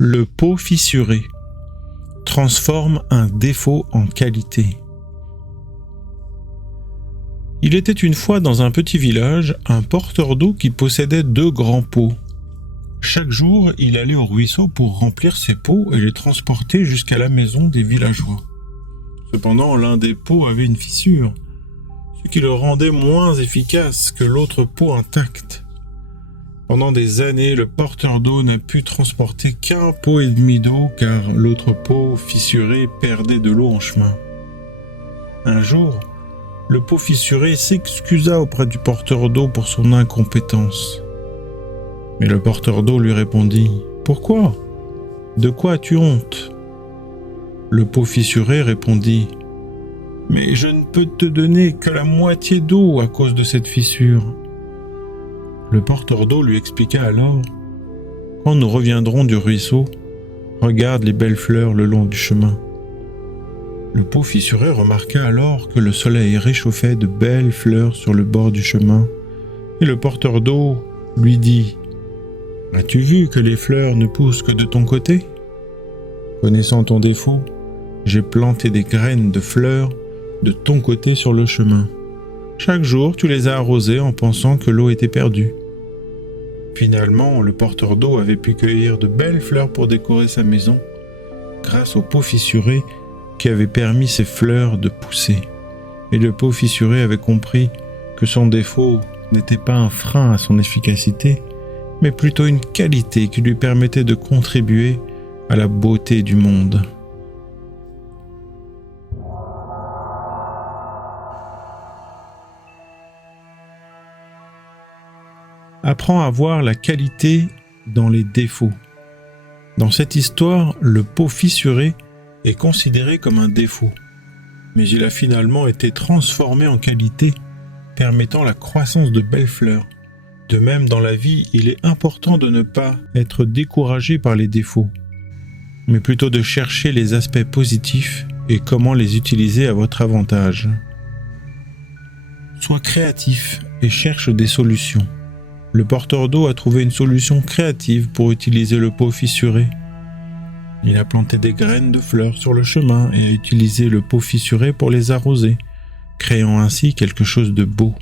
Le pot fissuré transforme un défaut en qualité. Il était une fois dans un petit village un porteur d'eau qui possédait 2 grands pots. Chaque jour, il allait au ruisseau pour remplir ses pots et les transporter jusqu'à la maison des villageois. Cependant, l'un des pots avait une fissure, ce qui le rendait moins efficace que l'autre pot intact. Pendant des années, le porteur d'eau n'a pu transporter qu'1 pot et demi d'eau car l'autre pot fissuré perdait de l'eau en chemin. Un jour, le pot fissuré s'excusa auprès du porteur d'eau pour son incompétence. Mais le porteur d'eau lui répondit « Pourquoi ? De quoi as-tu honte ?» Le pot fissuré répondit « Mais je ne peux te donner que la moitié d'eau à cause de cette fissure. » Le porteur d'eau lui expliqua alors « Quand nous reviendrons du ruisseau, regarde les belles fleurs le long du chemin. » Le pot fissuré remarqua alors que le soleil réchauffait de belles fleurs sur le bord du chemin, et le porteur d'eau lui dit « As-tu vu que les fleurs ne poussent que de ton côté ? Connaissant ton défaut, j'ai planté des graines de fleurs de ton côté sur le chemin. Chaque jour, tu les as arrosées en pensant que l'eau était perdue. » Finalement, le porteur d'eau avait pu cueillir de belles fleurs pour décorer sa maison, grâce au pot fissuré qui avait permis ces fleurs de pousser. Et le pot fissuré avait compris que son défaut n'était pas un frein à son efficacité, mais plutôt une qualité qui lui permettait de contribuer à la beauté du monde. Apprends à voir la qualité dans les défauts. Dans cette histoire, le pot fissuré est considéré comme un défaut, mais il a finalement été transformé en qualité, permettant la croissance de belles fleurs. De même, dans la vie, il est important de ne pas être découragé par les défauts, mais plutôt de chercher les aspects positifs et comment les utiliser à votre avantage. Sois créatif et cherche des solutions. Le porteur d'eau a trouvé une solution créative pour utiliser le pot fissuré. Il a planté des graines de fleurs sur le chemin et a utilisé le pot fissuré pour les arroser, créant ainsi quelque chose de beau.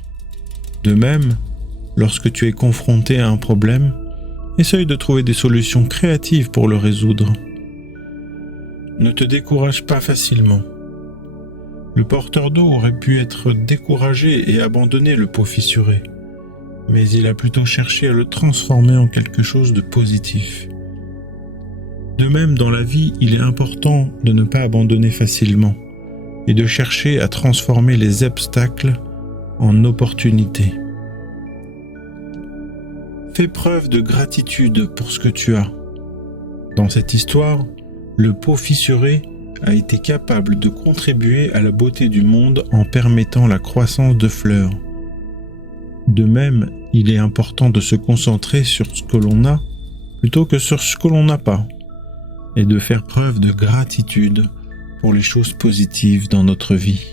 De même, lorsque tu es confronté à un problème, essaye de trouver des solutions créatives pour le résoudre. Ne te décourage pas facilement. Le porteur d'eau aurait pu être découragé et abandonner le pot fissuré, mais il a plutôt cherché à le transformer en quelque chose de positif. De même, dans la vie, il est important de ne pas abandonner facilement et de chercher à transformer les obstacles en opportunités. Fais preuve de gratitude pour ce que tu as. Dans cette histoire, le pot fissuré a été capable de contribuer à la beauté du monde en permettant la croissance de fleurs. De même, il est important de se concentrer sur ce que l'on a plutôt que sur ce que l'on n'a pas, et de faire preuve de gratitude pour les choses positives dans notre vie.